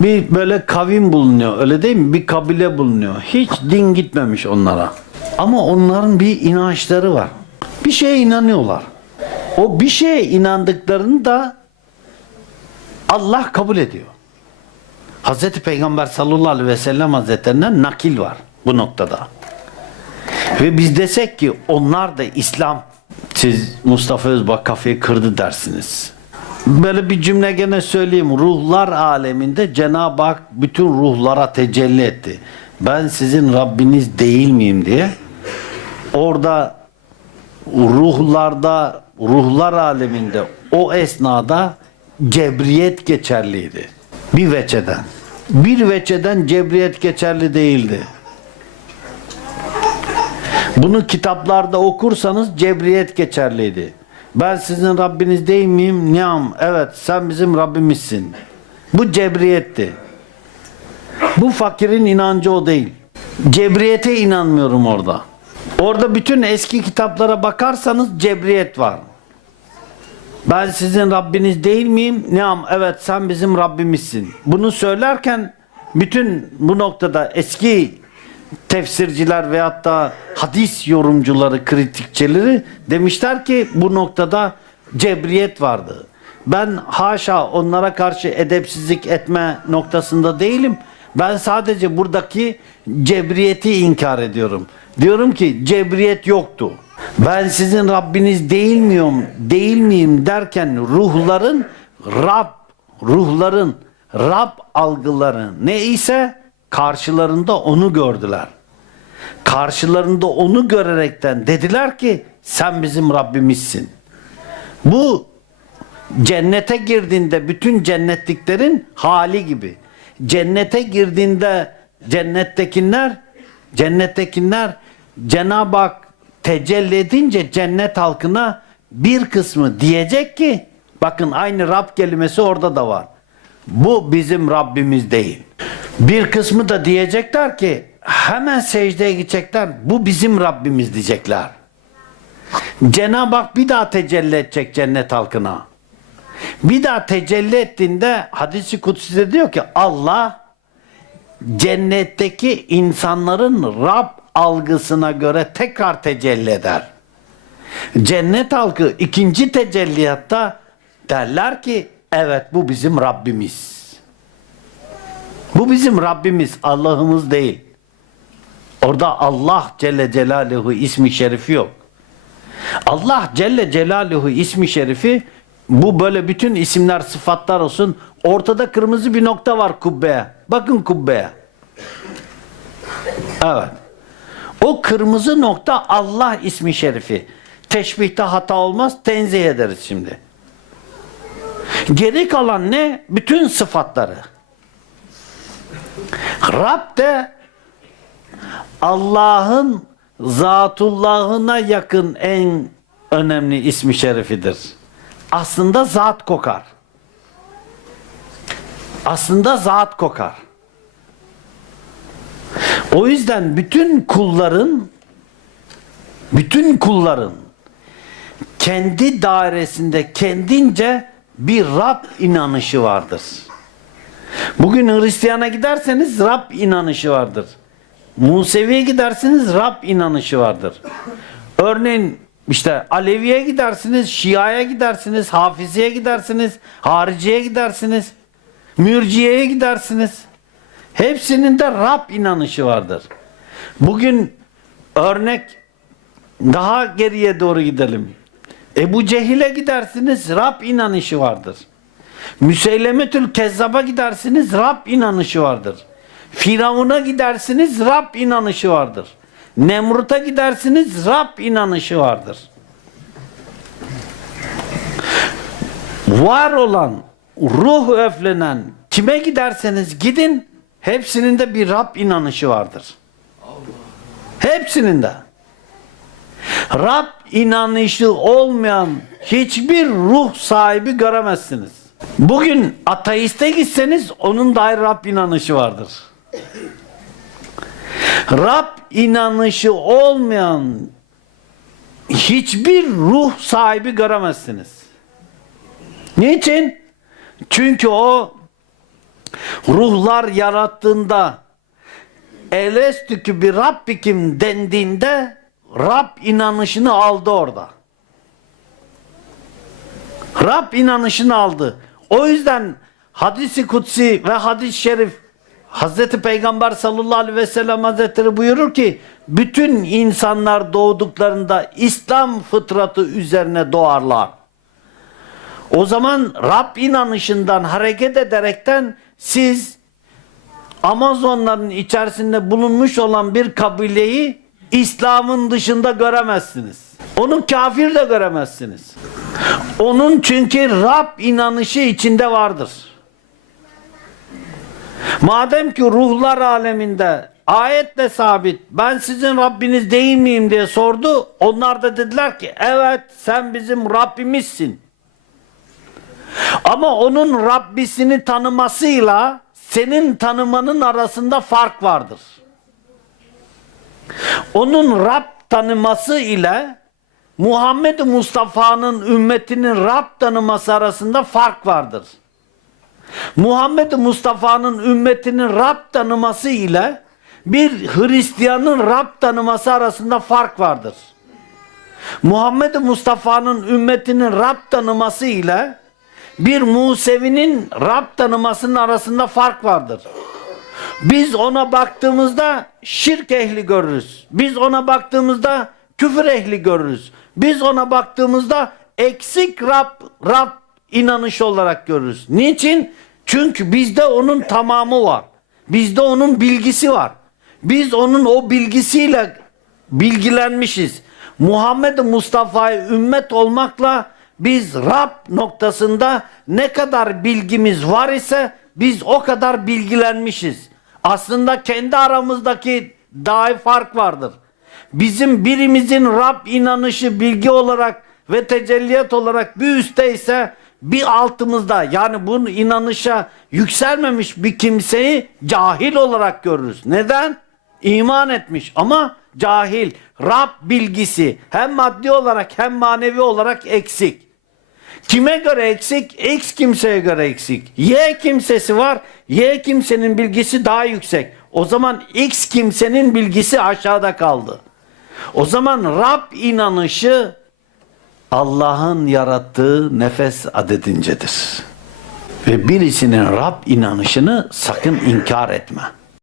Bir böyle kavim bulunuyor öyle değil mi? Bir kabile bulunuyor. Hiç din gitmemiş onlara. Ama onların bir inançları var. Bir şeye inanıyorlar. O bir şeye inandıklarını da Allah kabul ediyor. Hazreti Peygamber sallallahu aleyhi ve sellem hazretlerinden nakil var bu noktada. Ve biz desek ki onlar da İslam siz Mustafa Özbak kafayı kırdı dersiniz. Böyle bir cümle gene söyleyeyim. Ruhlar aleminde Cenab-ı Hak bütün ruhlara tecelli etti. Ben sizin Rabbiniz değil miyim diye. Orada ruhlarda, ruhlar aleminde o esnada cebriyet geçerliydi. Bir veçeden. Bir veçeden cebriyet geçerli değildi. Bunu kitaplarda okursanız cebriyet geçerliydi. Ben sizin Rabbiniz değil miyim? Niam. Evet sen bizim Rabbimizsin. Bu cebriyetti. Bu fakirin inancı o değil. Cebriyete inanmıyorum orada. Orada bütün eski kitaplara bakarsanız cebriyet var. Ben sizin Rabbiniz değil miyim? Niam. Evet sen bizim Rabbimizsin. Bunu söylerken bütün bu noktada eski tefsirciler veyahut da hadis yorumcuları, kritikçileri demişler ki bu noktada cebriyet vardı. Ben haşa onlara karşı edepsizlik etme noktasında değilim. Ben sadece buradaki cebriyeti inkar ediyorum. Diyorum ki cebriyet yoktu. Ben sizin Rabbiniz değil miyim, değil miyim derken ruhların Rab, ruhların Rab algıları ne ise karşılarında onu gördüler. Karşılarında onu görerekten dediler ki sen bizim Rabbimizsin. Bu cennete girdiğinde bütün cennetliklerin hali gibi. Cennete girdiğinde cennettekiler cennettekiler Cenab-ı Hak tecelli edince cennet halkına bir kısmı diyecek ki bakın aynı Rab kelimesi orada da var. Bu bizim Rabbimiz değil. Bir kısmı da diyecekler ki hemen secdeye gidecekler. Bu bizim Rabbimiz diyecekler. Cenab-ı Hak bir daha tecelli edecek cennet halkına. Bir daha tecelli ettiğinde hadisi kutside diyor ki Allah cennetteki insanların Rab algısına göre tekrar tecelli eder. Cennet halkı ikinci tecelliyatta derler ki evet bu bizim Rabbimiz. Bu bizim Rabbimiz, Allah'ımız değil. Orada Allah Celle Celaluhu ismi şerifi yok. Allah Celle Celaluhu ismi şerifi bu böyle bütün isimler sıfatlar olsun. Ortada kırmızı bir nokta var kubbeye. Bakın kubbeye. Evet. O kırmızı nokta Allah ismi şerifi. Teşbihte hata olmaz. Tenzih ederiz şimdi. Geri kalan ne? Bütün sıfatları. Rab de Allah'ın zatullahına yakın en önemli ismi şerifidir. Aslında zat kokar. Aslında zat kokar. O yüzden bütün kulların bütün kulların kendi dairesinde kendince bir Rab inanışı vardır. Bugün Hristiyan'a giderseniz Rab inanışı vardır. Musevi'ye gidersiniz Rab inanışı vardır. Örneğin işte Alevi'ye gidersiniz, Şia'ya gidersiniz, Hafizi'ye gidersiniz, Harici'ye gidersiniz, Mürciye'ye gidersiniz. Hepsinin de Rab inanışı vardır. Bugün örnek daha geriye doğru gidelim. Ebu Cehil'e gidersiniz Rab inanışı vardır. Müseylemetül Kezzab'a gidersiniz Rab inanışı vardır. Firavun'a gidersiniz Rab inanışı vardır. Nemrut'a gidersiniz Rab inanışı vardır. Var olan ruh öflenen kime giderseniz gidin hepsinin de bir Rab inanışı vardır. Hepsinin de. Rab inanışı olmayan hiçbir ruh sahibi göremezsiniz. Bugün ateiste gitseniz onun da ayrı Rab inanışı vardır. Rab inanışı olmayan hiçbir ruh sahibi göremezsiniz. Niçin? Çünkü o ruhlar yarattığında elestükü bir Rabbikim dendiğinde Rab inanışını aldı orada. Rab inanışını aldı. O yüzden hadisi kutsi ve hadis-i şerif Hazreti Peygamber sallallahu aleyhi ve sellem hazretleri buyurur ki bütün insanlar doğduklarında İslam fıtratı üzerine doğarlar. O zaman Rab inanışından hareket ederekten siz Amazonların içerisinde bulunmuş olan bir kabileyi İslam'ın dışında göremezsiniz. Onu kafir de göremezsiniz. Onun çünkü Rab inanışı içinde vardır. Madem ki ruhlar aleminde ayetle sabit ben sizin Rabbiniz değil miyim diye sordu. Onlar da dediler ki evet sen bizim Rabbimizsin. Ama onun Rabbisini tanımasıyla senin tanımanın arasında fark vardır. Onun Rab tanıması ile Muhammed Mustafa'nın ümmetinin Rab tanıması arasında fark vardır. Muhammed Mustafa'nın ümmetinin Rab tanıması ile bir Hristiyanın Rab tanıması arasında fark vardır. Muhammed Mustafa'nın ümmetinin Rab tanıması ile bir Musevi'nin Rab tanımasının arasında fark vardır. Biz ona baktığımızda şirk ehli görürüz. Biz ona baktığımızda küfür ehli görürüz. Biz ona baktığımızda eksik Rab, Rab inanışı olarak görürüz. Niçin? Çünkü bizde onun tamamı var. Bizde onun bilgisi var. Biz onun o bilgisiyle bilgilenmişiz. Muhammed Mustafa'ya ümmet olmakla biz Rab noktasında ne kadar bilgimiz var ise biz o kadar bilgilenmişiz. Aslında kendi aramızdaki dahi fark vardır. Bizim birimizin Rab inanışı bilgi olarak ve tecelliyat olarak bir üstte ise bir altımızda yani bu inanışa yükselmemiş bir kimseyi cahil olarak görürüz. Neden? İman etmiş ama cahil. Rab bilgisi hem maddi olarak hem manevi olarak eksik. Kime göre eksik? X kimseye göre eksik. Y kimsesi var. Y kimsenin bilgisi daha yüksek. O zaman X kimsenin bilgisi aşağıda kaldı. O zaman Rab inanışı Allah'ın yarattığı nefes adedincedir. Ve birisinin Rab inanışını sakın inkar etme.